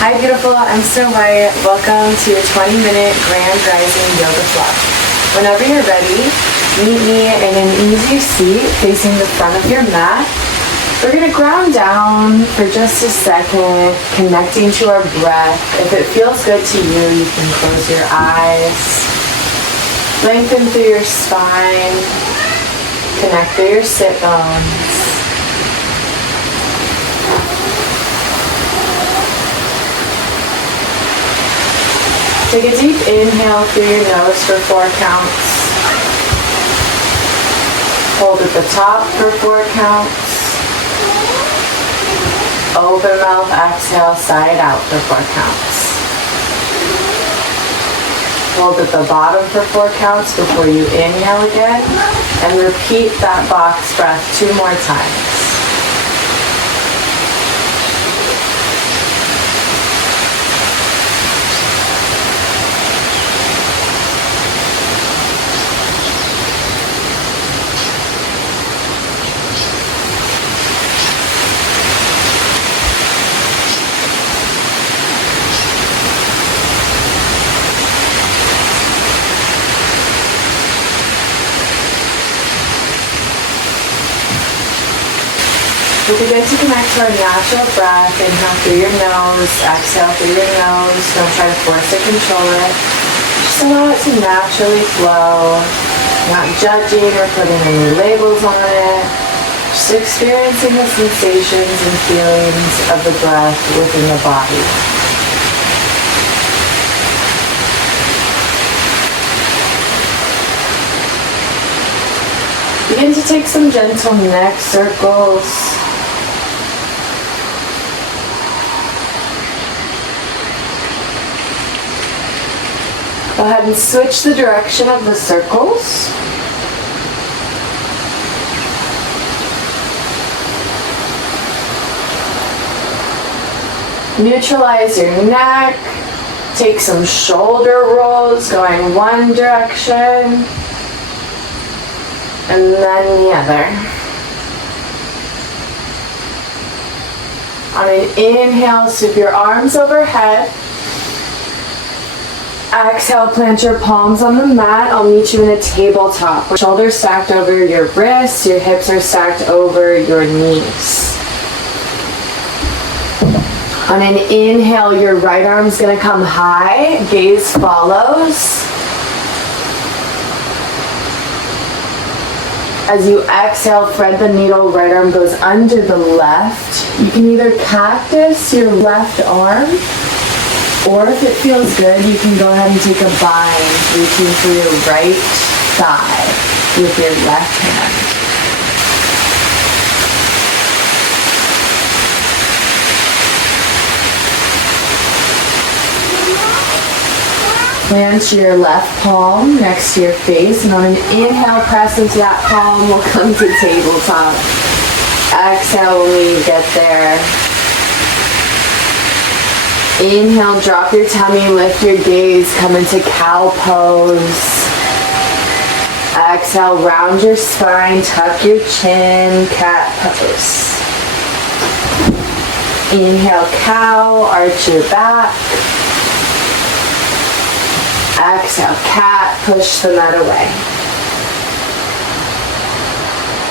Hi beautiful, I'm Sir White. Welcome to your 20-minute Grand Rising Yoga Flow. Whenever you're ready, meet me in an easy seat facing the front of your mat. We're going to ground down for just a second, connecting to our breath. If it feels good to you, you can close your eyes. Lengthen through your spine. Connect through your sit bones. Take a deep inhale through your nose for 4 counts. Hold at the top for 4 counts. Open mouth, exhale, side out for 4 counts. Hold at the bottom for 4 counts before you inhale again. And repeat that box breath 2 more times. We'll begin to connect to our natural breath. Inhale through your nose, exhale through your nose. Don't try to force or control it. Just allow it to naturally flow. Not judging or putting any labels on it. Just experiencing the sensations and feelings of the breath within the body. Begin to take some gentle neck circles. Go ahead and switch the direction of the circles. Neutralize your neck. Take some shoulder rolls going one direction and then the other. On an inhale, sweep your arms overhead. Exhale, plant your palms on the mat. I'll meet you in a tabletop. Shoulders stacked over your wrists, your hips are stacked over your knees. On an inhale, your right arm's gonna come high, gaze follows. As you exhale, thread the needle, right arm goes under the left. You can either cactus your left arm, or if it feels good, you can go ahead and take a bind, reaching for your right thigh with your left hand. Plant your left palm next to your face, and on an inhale, press into that palm. We'll come to tabletop. Exhale when we get there. Inhale, drop your tummy, lift your gaze, come into cow pose. Exhale, round your spine, tuck your chin, cat pose. Inhale, cow, arch your back. Exhale, cat, push the mat away.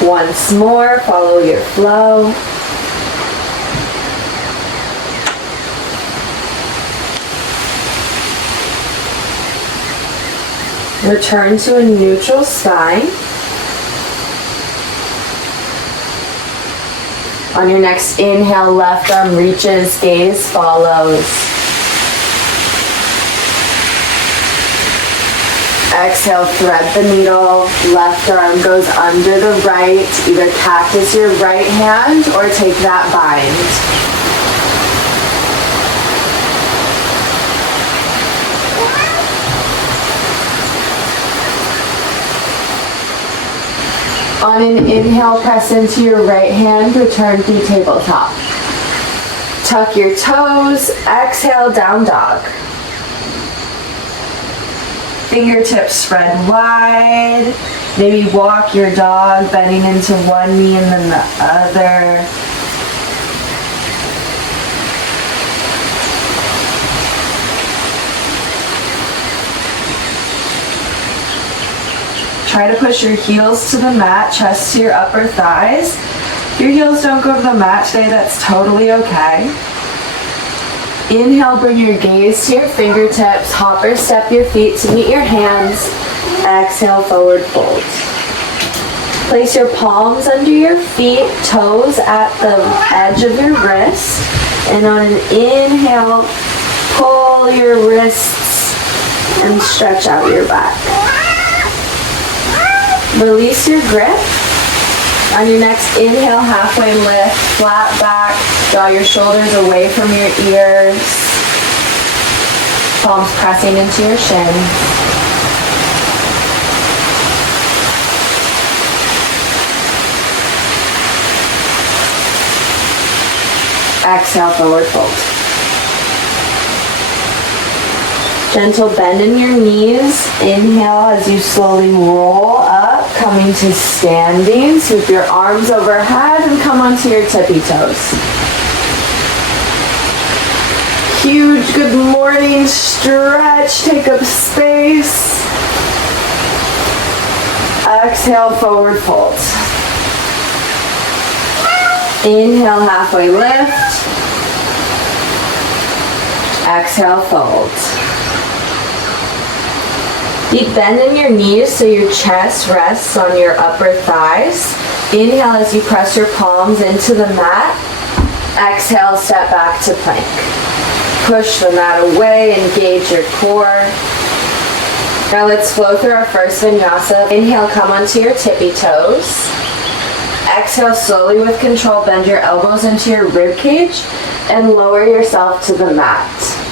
Once more, follow your flow. Return to a neutral spine. On your next inhale, left arm reaches, gaze follows. Exhale, thread the needle, left arm goes under the right. Either cactus your right hand or take that bind. On an inhale, press into your right hand, return through tabletop. Tuck your toes, exhale, down dog. Fingertips spread wide. Maybe walk your dog, bending into one knee and then the other. Try to push your heels to the mat, chest to your upper thighs. If your heels don't go to the mat today, that's totally okay. Inhale, bring your gaze to your fingertips. Hop or step your feet to meet your hands. Exhale, forward fold. Place your palms under your feet, toes at the edge of your wrist. And on an inhale, pull your wrists and stretch out your back. Release your grip. On your next inhale, halfway lift, flat back, draw your shoulders away from your ears, palms pressing into your shins. Exhale, forward fold. Gentle bend in your knees. Inhale as you slowly roll up, coming to standing. Sweep your arms overhead and come onto your tippy toes. Huge good morning stretch. Take up space. Exhale, forward fold. Inhale, halfway lift. Exhale, fold. Deep bend in your knees so your chest rests on your upper thighs. Inhale as you press your palms into the mat. Exhale, step back to plank. Push the mat away, engage your core. Now let's flow through our first vinyasa. Inhale, come onto your tippy toes. Exhale, slowly with control, bend your elbows into your rib cage and lower yourself to the mat.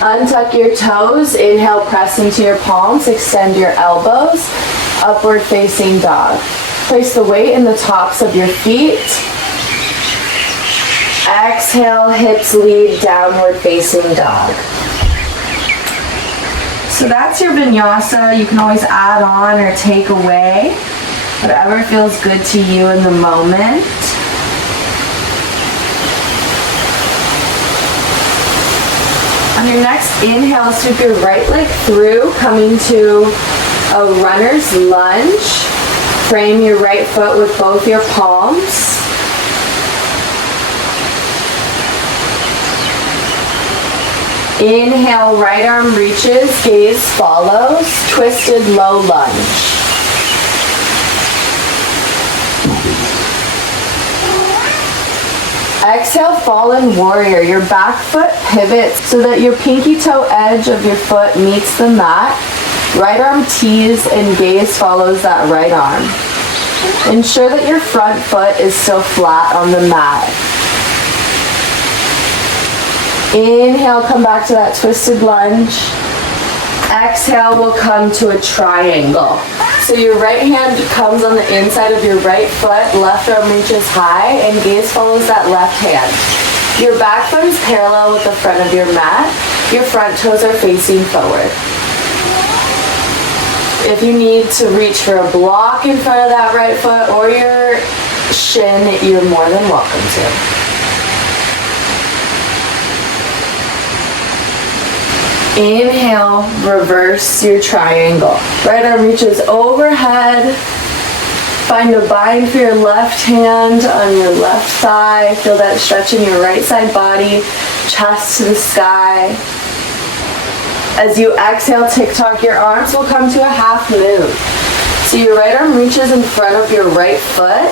Untuck your toes. Inhale, press into your palms, extend your elbows, upward facing dog. Place the weight in the tops of your feet. Exhale, hips lead, downward facing dog. So that's your vinyasa. You can always add on or take away, whatever feels good to you in the moment. On your next inhale, sweep your right leg through, coming to a runner's lunge. Frame your right foot with both your palms. Inhale, right arm reaches, gaze follows, twisted low lunge. Exhale, fallen warrior. Your back foot pivots so that your pinky toe edge of your foot meets the mat. Right arm tees and gaze follows that right arm. Ensure that your front foot is still flat on the mat. Inhale, come back to that twisted lunge. Exhale, we'll come to a triangle. So your right hand comes on the inside of your right foot, left arm reaches high, and gaze follows that left hand. Your back foot is parallel with the front of your mat. Your front toes are facing forward. If you need to reach for a block in front of that right foot or your shin, you're more than welcome to. Inhale, reverse your triangle. Right arm reaches overhead. Find a bind for your left hand on your left thigh. Feel that stretch in your right side body, chest to the sky. As you exhale, tick-tock your arms, we'll come to a half moon. So your right arm reaches in front of your right foot.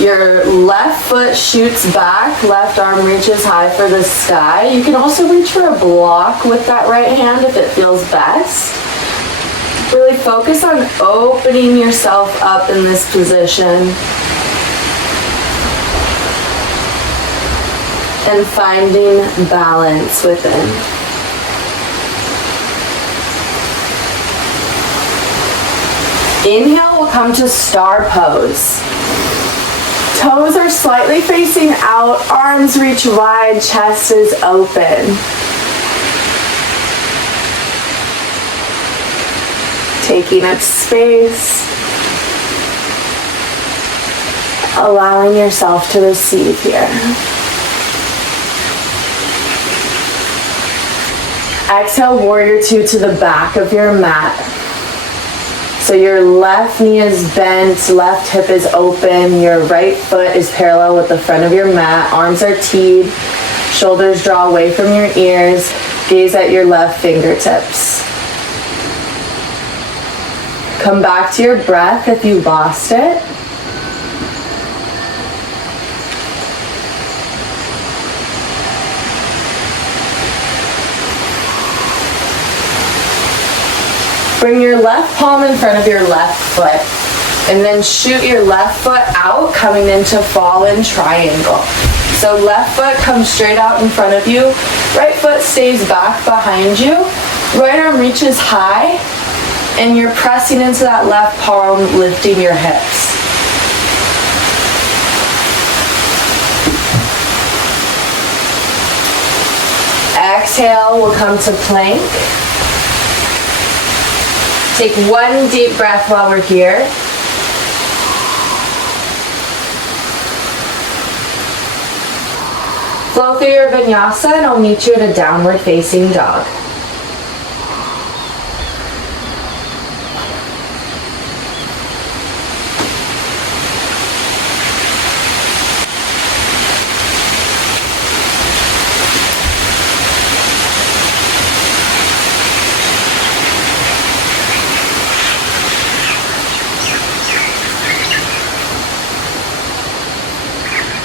Your left foot shoots back, left arm reaches high for the sky. You can also reach for a block with that right hand if it feels best. Really focus on opening yourself up in this position and finding balance within. Inhale, we'll come to star pose. Toes are slightly facing out, arms reach wide, chest is open. Taking up space, allowing yourself to receive here. Exhale, warrior two to the back of your mat. So your left knee is bent, left hip is open, your right foot is parallel with the front of your mat, arms are teed, shoulders draw away from your ears, gaze at your left fingertips. Come back to your breath if you lost it. Bring your left palm in front of your left foot and then shoot your left foot out, coming into fallen triangle. So left foot comes straight out in front of you, right foot stays back behind you, right arm reaches high, and you're pressing into that left palm, lifting your hips. Exhale, we'll come to plank. Take one deep breath while we're here. Flow through your vinyasa and I'll meet you at a downward facing dog.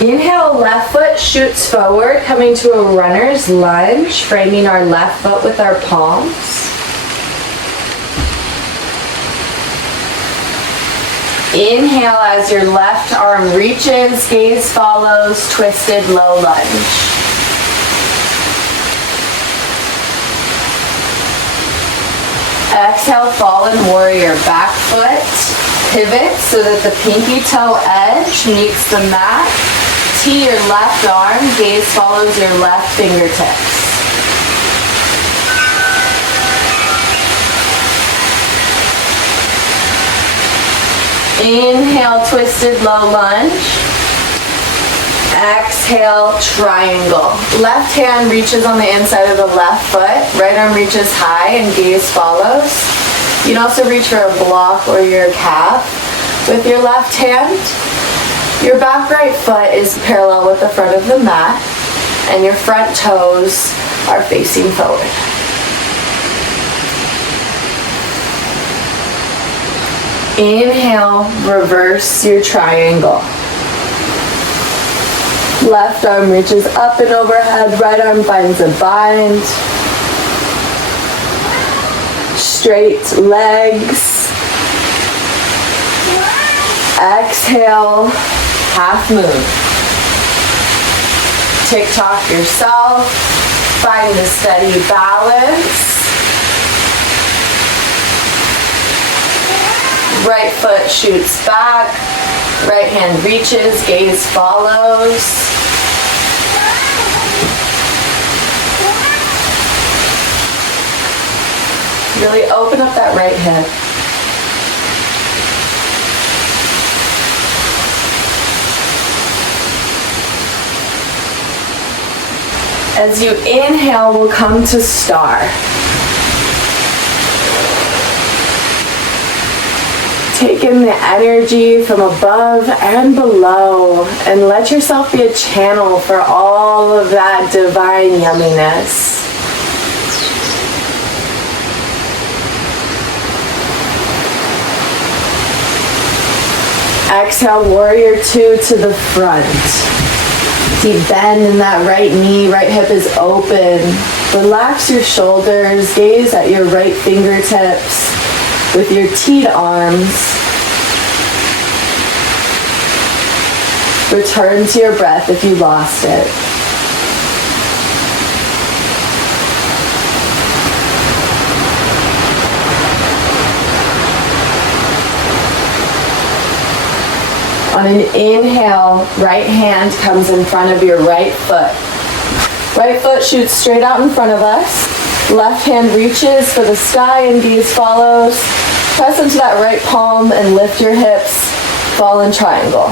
Inhale, left foot shoots forward, coming to a runner's lunge, framing our left foot with our palms. Inhale as your left arm reaches, gaze follows, twisted low lunge. Exhale, fallen warrior, back foot, pivot so that the pinky toe edge meets the mat. Tee your left arm, gaze follows your left fingertips. Inhale, twisted low lunge. Exhale, triangle. Left hand reaches on the inside of the left foot. Right arm reaches high and gaze follows. You can also reach for a block or your calf with your left hand. Your back right foot is parallel with the front of the mat, and your front toes are facing forward. Inhale, reverse your triangle. Left arm reaches up and overhead, right arm finds a bind. Straight legs. Exhale, half moon. Tick-tock yourself. Find the steady balance. Right foot shoots back. Right hand reaches, gaze follows. Really open up that right hip. As you inhale, we'll come to star. Take in the energy from above and below and let yourself be a channel for all of that divine yumminess. Exhale, warrior two to the front. Deep bend in that right knee, right hip is open. Relax your shoulders, gaze at your right fingertips with your teed arms. Return to your breath if you lost it. On an inhale, right hand comes in front of your right foot. Right foot shoots straight out in front of us. Left hand reaches for the sky and gaze follows. Press into that right palm and lift your hips. Fallen triangle.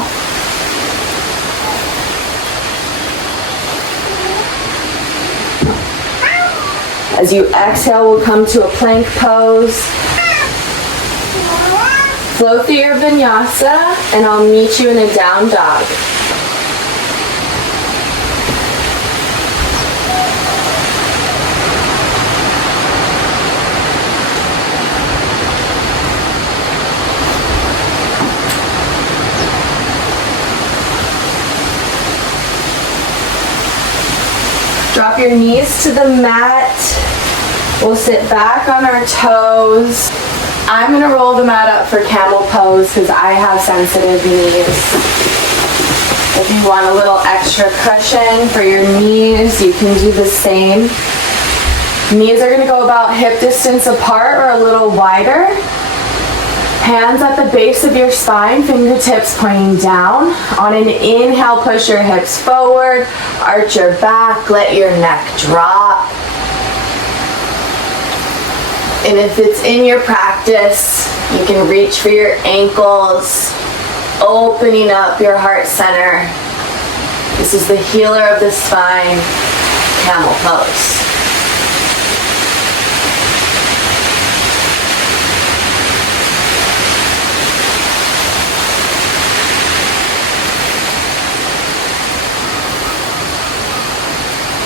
As you exhale, we'll come to a plank pose. Flow through your Vinyasa, and I'll meet you in a down dog. Drop your knees to the mat. We'll sit back on our toes. I'm gonna roll the mat up for camel pose because I have sensitive knees. If you want a little extra cushion for your knees, you can do the same. Knees are gonna go about hip distance apart or a little wider. Hands at the base of your spine, fingertips pointing down. On an inhale, push your hips forward, arch your back, let your neck drop. And if it's in your practice, you can reach for your ankles, opening up your heart center. This is the healer of the spine, camel pose.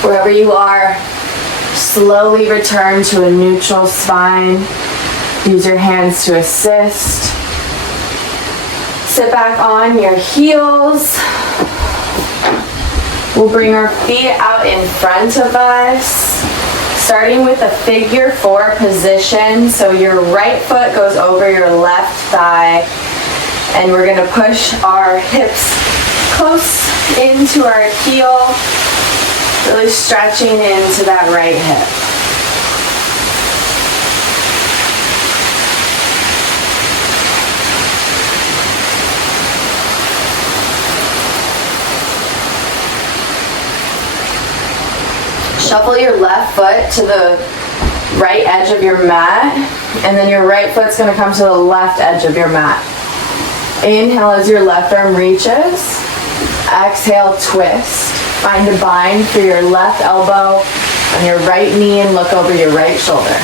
Wherever you are, slowly return to a neutral spine. Use your hands to assist. Sit back on your heels. We'll bring our feet out in front of us, starting with a figure 4 position. So your right foot goes over your left thigh, and we're gonna push our hips close into our heel, really stretching into that right hip. Shuffle your left foot to the right edge of your mat, and then your right foot's going to come to the left edge of your mat. Inhale as your left arm reaches. Exhale, twist. Find a bind for your left elbow on your right knee and look over your right shoulder.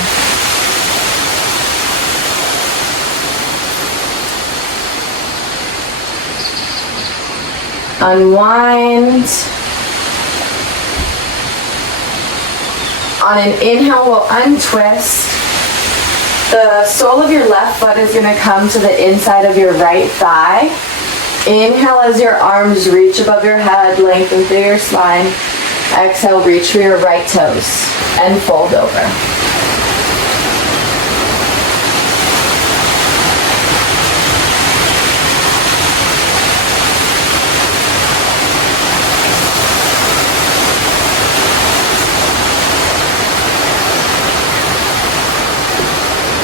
Unwind. On an inhale, we'll untwist. The sole of your left foot is going to come to the inside of your right thigh. Inhale as your arms reach above your head, lengthen through your spine. Exhale, reach for your right toes and fold over.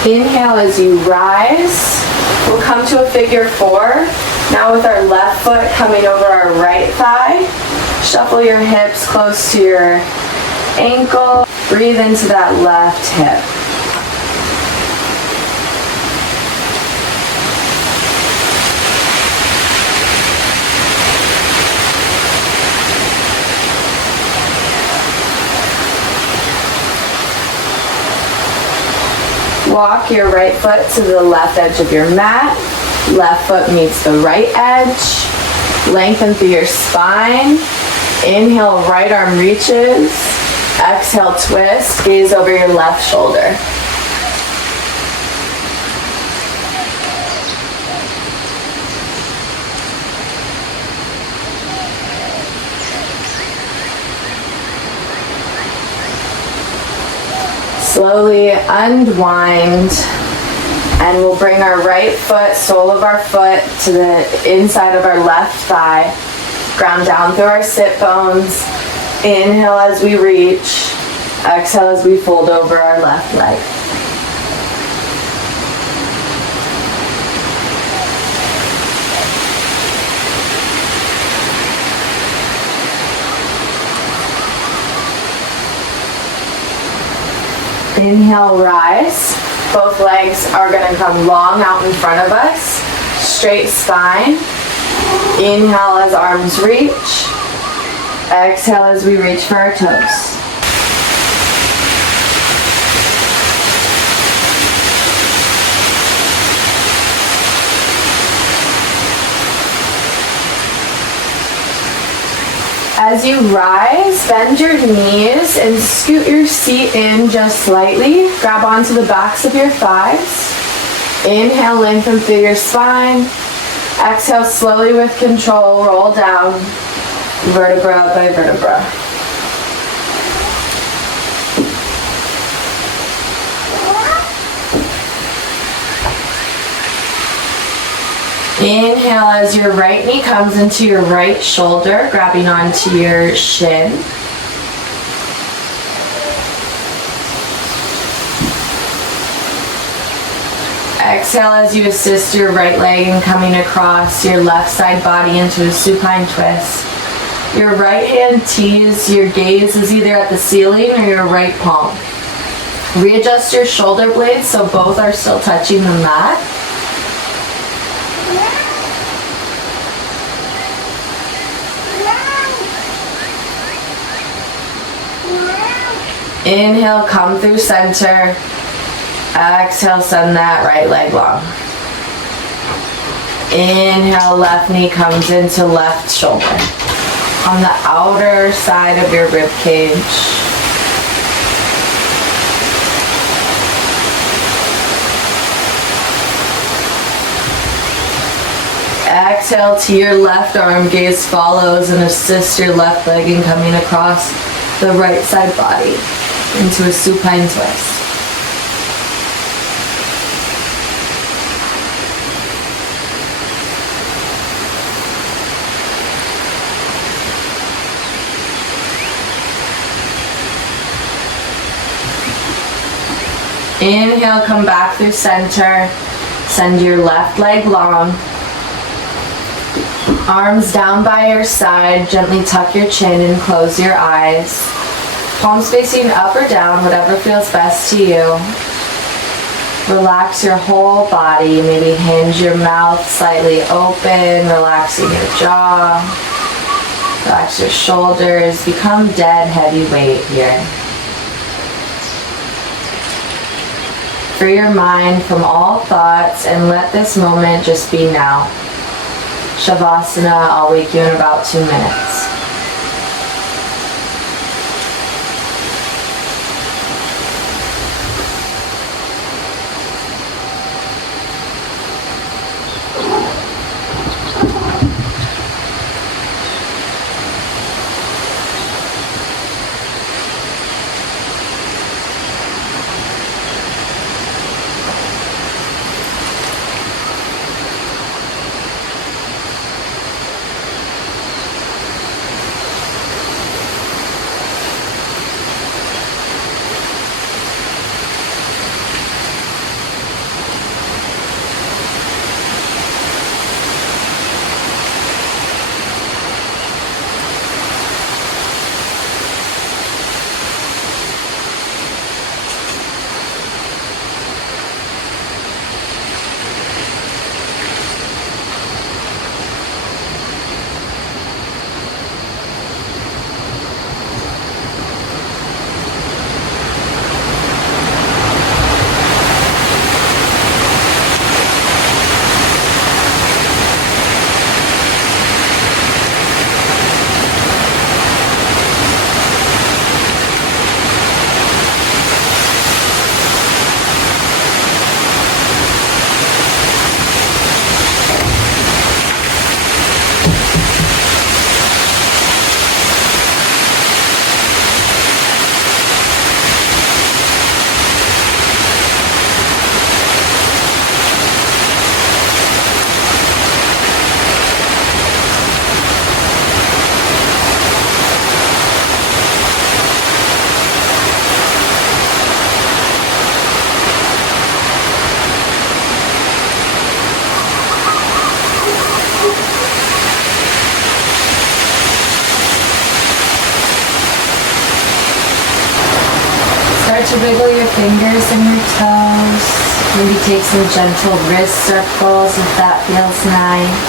Inhale as you rise. We'll come to a figure 4. Now with our left foot coming over our right thigh, shuffle your hips close to your ankle. Breathe into that left hip. Walk your right foot to the left edge of your mat. Left foot meets the right edge. Lengthen through your spine. Inhale, right arm reaches. Exhale, twist. Gaze over your left shoulder. Slowly unwind, and we'll bring our right foot, sole of our foot, to the inside of our left thigh. Ground down through our sit bones. Inhale as we reach. Exhale as we fold over our left leg. Inhale, rise. Both legs are going to come long out in front of us. Straight spine. Inhale as arms reach. Exhale as we reach for our toes. As you rise, bend your knees and scoot your seat in just slightly. Grab onto the backs of your thighs. Inhale, lengthen through your spine. Exhale, slowly with control, roll down, vertebra by vertebra. Inhale as your right knee comes into your right shoulder, grabbing onto your shin. Exhale as you assist your right leg in coming across your left side body into a supine twist. Your right hand tees, your gaze is either at the ceiling or your right palm. Readjust your shoulder blades so both are still touching the mat. Inhale, come through center. Exhale, send that right leg long. Inhale, left knee comes into left shoulder. On the outer side of your rib cage. Exhale to your left arm, gaze follows and assist your left leg in coming across the right side body into a supine twist. Inhale, come back through center. Send your left leg long. Arms down by your side. Gently tuck your chin and close your eyes. Palms facing up or down, whatever feels best to you. Relax your whole body. Maybe hinge your mouth slightly open, relaxing your jaw. Relax your shoulders. Become dead heavy weight here. Free your mind from all thoughts and let this moment just be now. Savasana, I'll wake you in about 2 minutes. To wiggle your fingers and your toes. Maybe take some gentle wrist circles if that feels nice.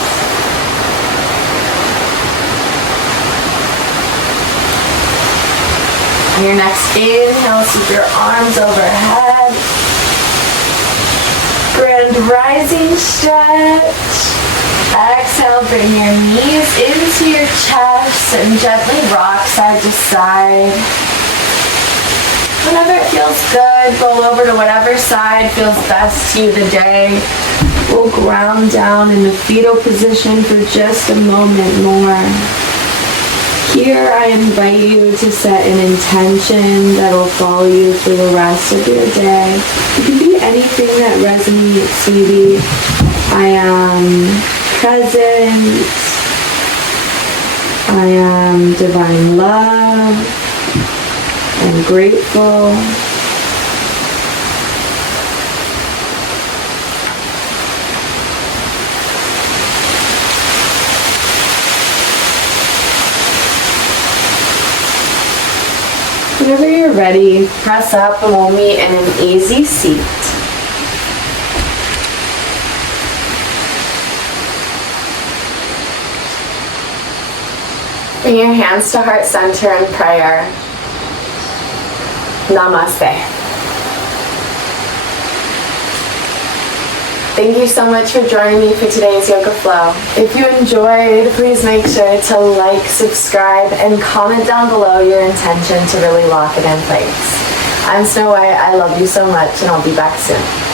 On your next inhale, sweep your arms overhead. Grand rising stretch. Exhale, bring your knees into your chest and gently rock side to side. Whenever it feels good, roll over to whatever side feels best to you today. We'll ground down in the fetal position for just a moment more. Here I invite you to set an intention that will follow you through the rest of your day. It can be anything that resonates, maybe I am present, I am divine love, I'm grateful. Whenever you're ready, press up and we'll meet in an easy seat. Bring your hands to heart center in prayer. Namaste. Thank you so much for joining me for today's yoga flow. If you enjoyed, please make sure to like, subscribe, and comment down below your intention to really lock it in place. I'm Snow White. I love you so much, and I'll be back soon.